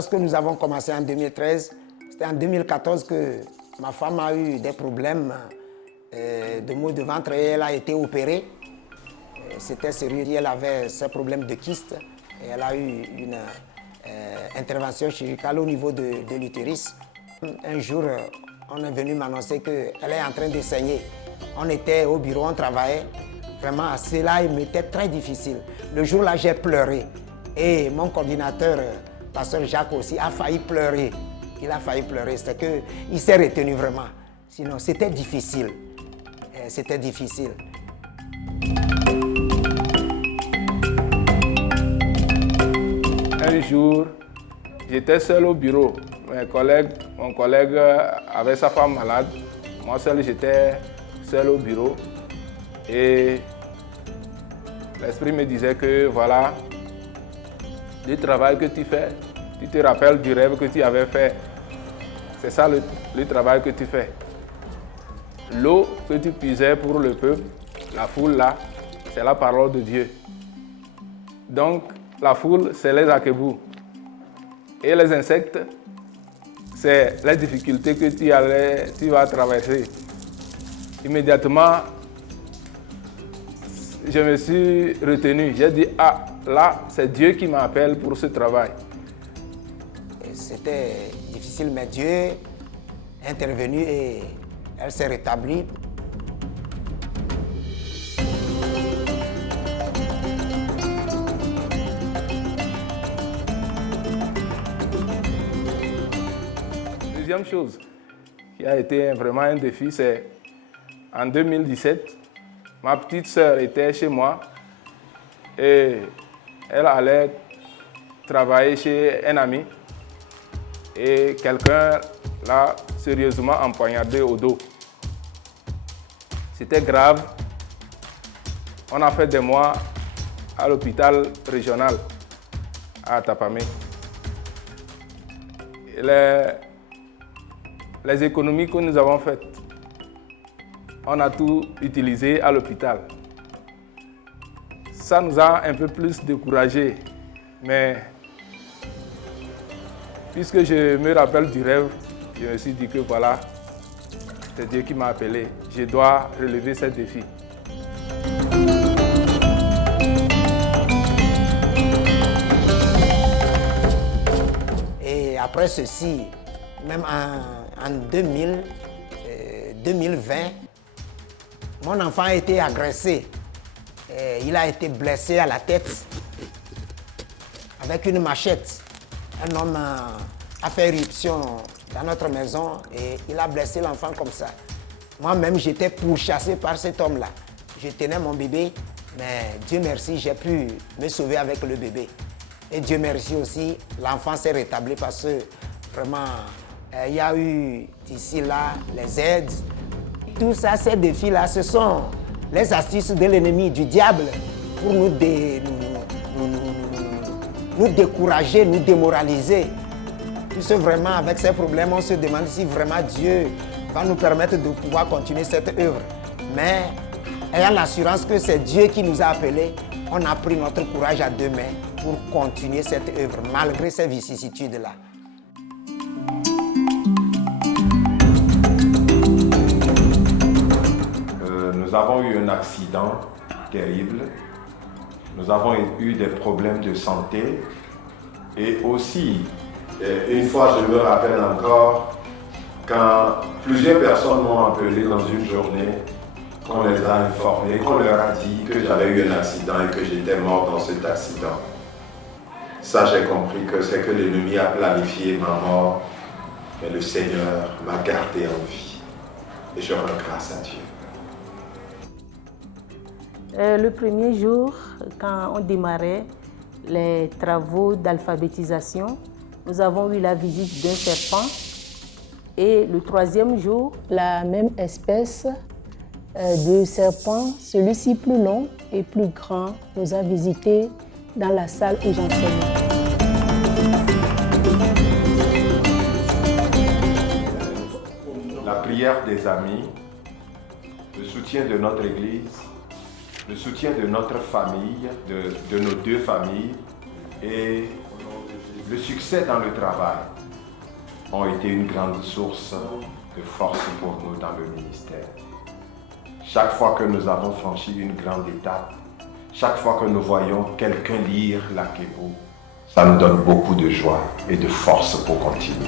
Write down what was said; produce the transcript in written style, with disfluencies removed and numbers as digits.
Lorsque nous avons commencé en 2013, c'était en 2014 que ma femme a eu des problèmes de maux de ventre et elle a été opérée. C'était sérieux, elle avait ces problèmes de kyste et elle a eu une intervention chirurgicale au niveau de l'utérus. Un jour, on est venu m'annoncer qu'elle est en train de saigner. On était au bureau, on travaillait. Vraiment, cela m'était très difficile. Le jour-là, j'ai pleuré. Et mon coordinateur, pasteur Jacques aussi, a failli pleurer. Il a failli pleurer. C'est qu'il s'est retenu vraiment. Sinon, c'était difficile. C'était difficile. Un jour, j'étais seul au bureau. Mon collègue avait sa femme malade. Moi seul, j'étais seul au bureau. Et l'esprit me disait que voilà, le travail que tu fais, tu te rappelles du rêve que tu avais fait. C'est ça le travail que tu fais. L'eau que tu puisais pour le peuple, la foule là, c'est la parole de Dieu. Donc, la foule, c'est les akebous. Et les insectes, c'est les difficultés que tu vas traverser. Immédiatement, je me suis retenu. J'ai dit, ah, là, c'est Dieu qui m'appelle pour ce travail. C'était difficile, mais Dieu est intervenu et elle s'est rétablie. Deuxième chose qui a été vraiment un défi, c'est en 2017, ma petite sœur était chez moi et elle allait travailler chez un ami et quelqu'un l'a sérieusement empoignardé au dos. C'était grave. On a fait des mois à l'hôpital régional à Tapamé. Les économies que nous avons faites, on a tout utilisé à l'hôpital. Ça nous a un peu plus découragés, mais puisque je me rappelle du rêve, je me suis dit que voilà, c'est Dieu qui m'a appelé. Je dois relever ce défi. Et après ceci, même en 2020, mon enfant a été agressé. Il a été blessé à la tête avec une machette. Un homme a fait éruption dans notre maison et il a blessé l'enfant comme ça. Moi-même, j'étais pourchassé par cet homme-là. Je tenais mon bébé, mais Dieu merci, j'ai pu me sauver avec le bébé. Et Dieu merci aussi, l'enfant s'est rétabli parce que vraiment, il y a eu d'ici là les aides. Tout ça, ces défis-là, ce sont les astuces de l'ennemi, du diable, pour nous décourager, nous démoraliser. Puisque vraiment, avec ces problèmes, on se demande si vraiment Dieu va nous permettre de pouvoir continuer cette œuvre. Mais ayant l'assurance que c'est Dieu qui nous a appelés, on a pris notre courage à deux mains pour continuer cette œuvre, malgré ces vicissitudes-là. Nous avons eu un accident terrible. Nous avons eu des problèmes de santé. Et aussi, une fois, je me rappelle encore, quand plusieurs personnes m'ont appelé dans une journée, qu'on les a informés, qu'on leur a dit que j'avais eu un accident et que j'étais mort dans cet accident. Ça, j'ai compris que c'est que l'ennemi a planifié ma mort, mais le Seigneur m'a gardé en vie. Et je rends grâce à Dieu. Le premier jour, quand on démarrait les travaux d'alphabétisation, nous avons eu la visite d'un serpent. Et le troisième jour, la même espèce de serpent, celui-ci plus long et plus grand, nous a visités dans la salle où j'enseignais. La prière des amis, le soutien de notre Église, le soutien de notre famille, de nos deux familles et le succès dans le travail ont été une grande source de force pour nous dans le ministère. Chaque fois que nous avons franchi une grande étape, chaque fois que nous voyons quelqu'un lire l'Akebo, ça nous donne beaucoup de joie et de force pour continuer.